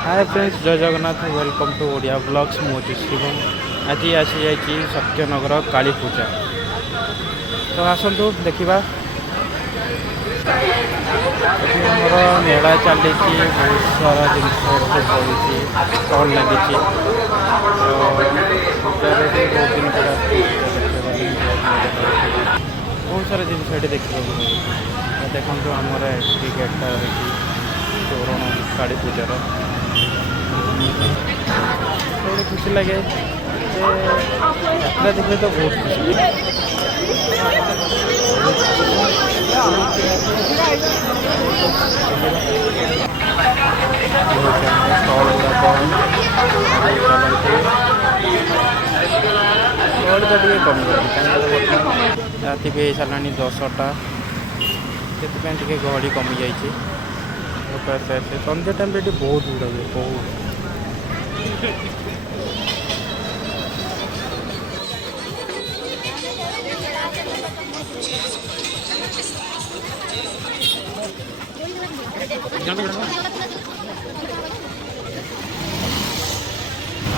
हाय friends, जय Jagannath, welcome to Odia blogs. मुझे शिवम आज आसी जाइए सत्यनगर काली पूजा। तो आसतु देखा आमर मेला चली बहुत सारा जिन पड़ी स्टल लगी बहुत दिन पर बहुत सारा जिन देखा देखो आमर गेटा रही तोरण काली पूजार थोड़ी खुशी लगे यात्रा देखने तो बहुत खुशी टे कम राति भी सारा 10टा से गहली कमी जाइए। संध्या टाइम बहुत भिड़ हुए बहुत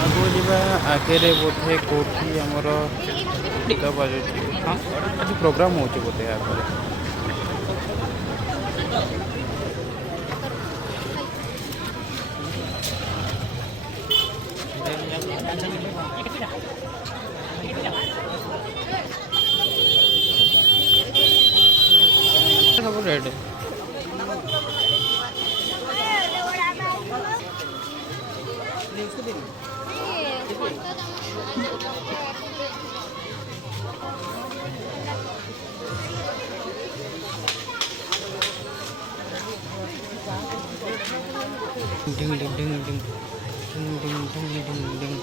आगो जा आगे बोधे कौटी आमर गीत बाजुची हाँ आज प्रोग्राम हो बोधे आगे सब रेड डिंग डिंग डिंग डिंग डिंग डिंग डिंग डिंग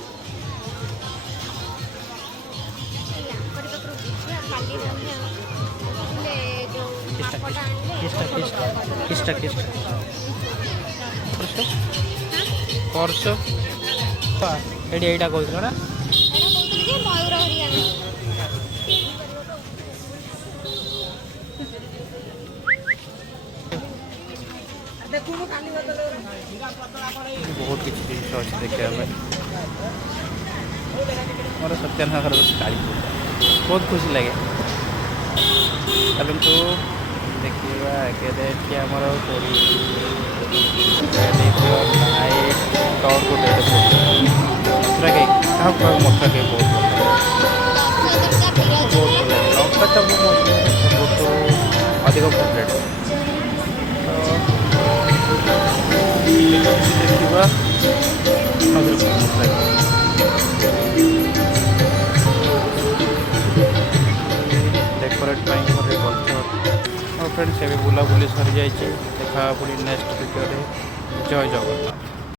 पर्स एडी एटा कहूँ ना बहुत किसी जिन अच्छे देखा मोर सत्यनगर काली पूजा बहुत खुशी लगे। चलतु देखा आगे आमर मथुरा केक क्या मथुरा केक बहुत भल लगे लंका बहुत अधिक फेवरेट देखा डेकोरेट फ्रेंड्स ए बुलाबुली सरी जाइए। देखा पुणी नेक्स्ट वीडियो जय जगन्नाथ।